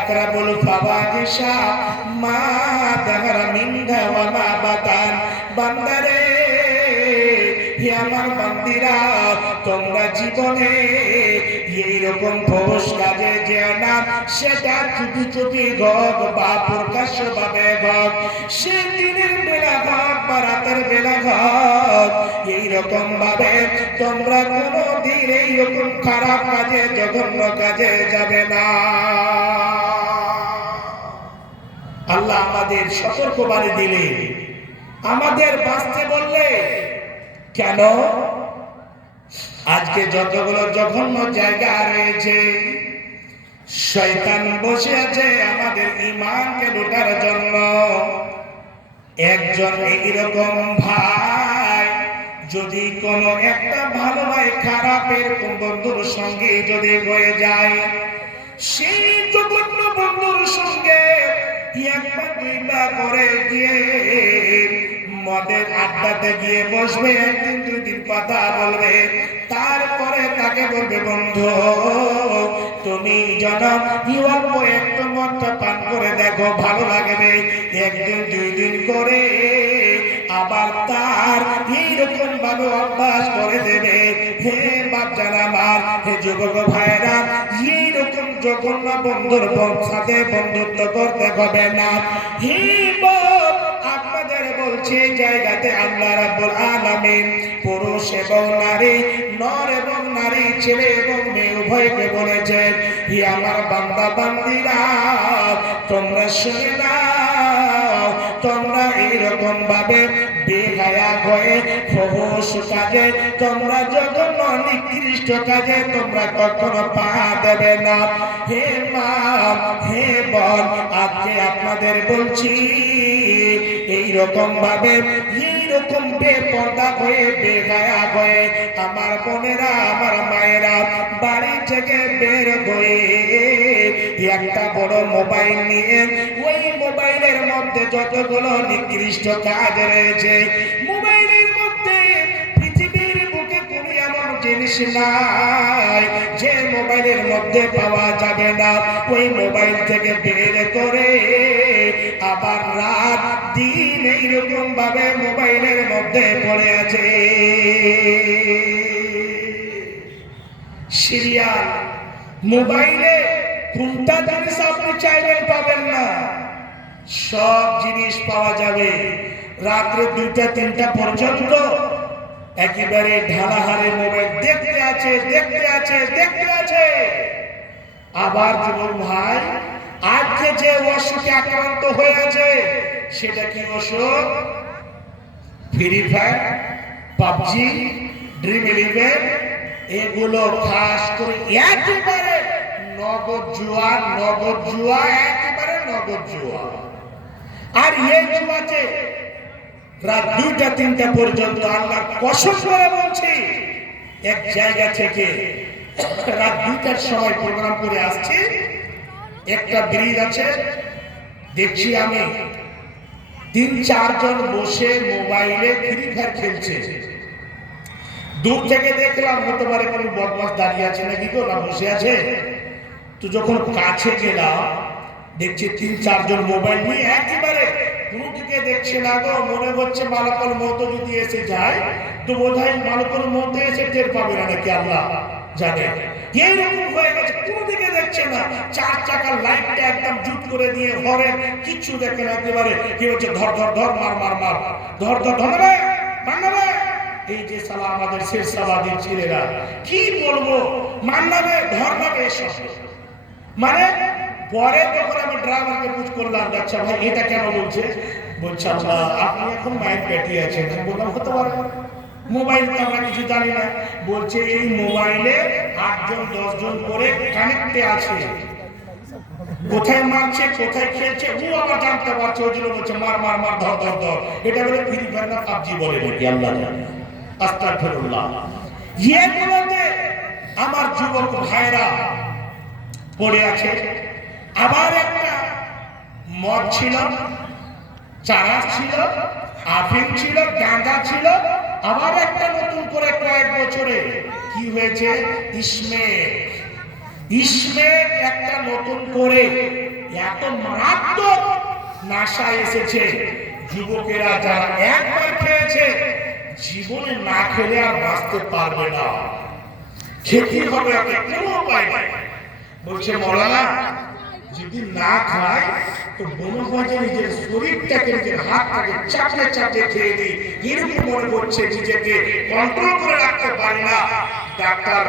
তাকরাবুল ফাওয়াহিশা মা যাহারা মিনহা ওয়া মা বাতান। বান্দারে, হে আমার বান্দিরা, তোমরা জীবনে এইরকম ফোস কাজে যেও না, সেটা চুপি চুপি হোক বা প্রকাশ্য ভাবে হোক, সে দিনের বেলা হোক বা রাতের বেলা হোক, এইরকম ভাবে তোমরা কোনোদিন এইরকম খারাপ কাজে, জঘন্য কাজে যাবে না। আল্লাহ আমাদের সতর্কবাণী দিলেন, আমাদের বাঁচতে বললে। কেন? আজকে যতগুলো জঘন্য জায়গা রয়েছে, শয়তান বসে আছে আমাদের ঈমানকে লুটার জন্য। একজন এইরকম ভাই যদি কোনো একটা ভালো ভাই খারাপের বন্ধুর সঙ্গে যদি হয়ে যায়, সেই জঘন্য বন্ধুর সঙ্গে একবার দুইবার করে গিয়ে মদের আড্ডাতে গিয়ে বসবে, একদিন দুই দিন কথা বলবে, তারপরে তাকে বলবে, বন্ধু তুমি জনাব অল্প একটু মদটা পান করে দেখো, ভালো লাগবে। একদিন দুই দিন করে আবার তার এইরকম ভাবে অভ্যাস করে দেবে। হে বাচ্চারা আমার, হে যুবক ভাইরা, এইরকম জঘন্য বন্ধুর সাথে বন্ধুত্ব করতে হবে না। হে আপনাদের বলছে এই জায়গাতে আল্লাহ রাব্বুল আলামিন পুরুষ এবং নারী, নর এবং নারী, ছেলে এবং মেয়ে উভয়কে বলেছেন, হে আমার বান্দা বান্দিরা, তোমরা শুনে নাও, তোমরা এইরকম ভাবে বেহায়া হয়ে ফহুশ কাজে, তোমরা জঘন্য নিকৃষ্ট কাজে তোমরা কখনো পা দেবে না। হে মা, হে বোন, আজকে আপনাদের বলছি, এইরকম ভাবে এইরকম বেপর্দা হয়ে বেহায়া হয়ে আমার বোনেরা, আমার মায়েরা বাড়ি থেকে বের হয়ে একটা বড় মোবাইল নিয়ে ওই মোবাইলের মধ্যে যতগুলো নিকৃষ্ট কাজ রয়েছে, মোবাইলের মধ্যে পৃথিবীর বুকে কোনো এমন জিনিস নাই যে মোবাইলের মধ্যে পাওয়া যাবে না। ওই মোবাইল থেকে বের করে আবার রাত দিন এইরকম ভাবে মোবাইলের মধ্যে পড়ে আছে। সিরিয়াল মোবাইলে কোনটা জিনিস আপনি চাইবেন পাবেন না, সব জিনিস পাওয়া যাবে। রাত্রে 2টা 3টা পর্যন্ত একেবারে ঢালাহারে মোবাইল দেখতে আছে, দেখতে আছে, দেখতে আছে। আবার যুবক ভাই, আজকে যে অসুখে আক্রান্ত হয়ে আছে, সেটা কি অসুখ? ফ্রি ফায়ার, পাবজি, ড্রিম 11, এগুলো খাস করে একেবারে নগদ জুয়া, নগদ জুয়া, একেবারে নগদ জুয়া। আর এই জুয়াতে রাত 2টা 3টা পর্যন্ত, আল্লাহ কসম করে বলছি, এক জায়গা থেকে রাত 2টার সময় প্রোগ্রাম করে আসছে, একটা ব্রিজ আছে, দেখছি আমি 3-4 জন বসে মোবাইলে ফ্রি ফায়ার খেলছে। দূর থেকে দেখলাম হতে পারে কোনো বদমাশ দাঁড়িয়ে আছে নাকি, তো না বসে আছে। তো যখন কাছে গেলাম দেখছি 3-4 জন মোবাইল নিয়ে একেবারে কোনো দিকে দেখছে না গো। মনে হচ্ছে মালাকুল মউত যদি এসে যায় তো বোধহয় মালাকুল মউত এসে টের পাবে না নাকি, আল্লাহ জানে। এইরকম হয়ে গেছে, কোনো দিকে দেখছে না। 4 চাকার লাইটটা একদম জুট করে দিয়ে হরেন কিচ্ছু দেখে না। একেবারে কি হচ্ছে, ধর ধর ধর, মার মার মার, ধর ধর ধরবে মানবে। এই যে সালা আমাদের শেরশাবাদের ছেলেরা, কি বলবো, মানবে ধরবে এসব। মানে পরে যখন আমি ড্রাইভারকে বুঝ করলাম, আচ্ছা ভাই এটা কেন বলছে, বলছে আল্লাহ আপনি এখন মায়ের পেটে আছেন। বললাম হতে পারে, মোবাইল তো আমরা কিছু জানি না। বলছে এই মোবাইলে 8 জন 10 জন করে কানেক্টে আছে, কোথায় মারছে কোথায় খেলছে ও আবার জানতে পারছে। ওই জন্য বলছে মার মার মার, ধর ধর ধর। এটা বলে ফ্রি ফায়ার না পাবজি বলে নাকি, আল্লাহ জানে। আস্তাগফিরুল্লাহ। এগুলোতে আমার যুবক ভাইরা পড়ে আছে। আবার একটা মদ ছিল, চারাস ছিল, আফিম ছিল, গাঁজা ছিল। আবার একটা নতুন করে কয়েক বছরে কি হয়েছে, ইসমেক একটা নতুন করে এত মারাত্মক নেশা এসেছে, যুবকেরা যারা একবার খেয়েছে জীবনে না খেলে আর বাঁচতে পারবে না, খেতে হবে, আগে কোনো উপায় নাই। বলছে মৌলানা যদি না খায় তো মনে হয় যে নিজের শরীরটাকে, নিজের হাতটাকে চাপড়ে চাপড়ে খেয়ে দিই, এরকম মনে করছে, নিজেকে কন্ট্রোল করে রাখতে পারি না। ডাক্তার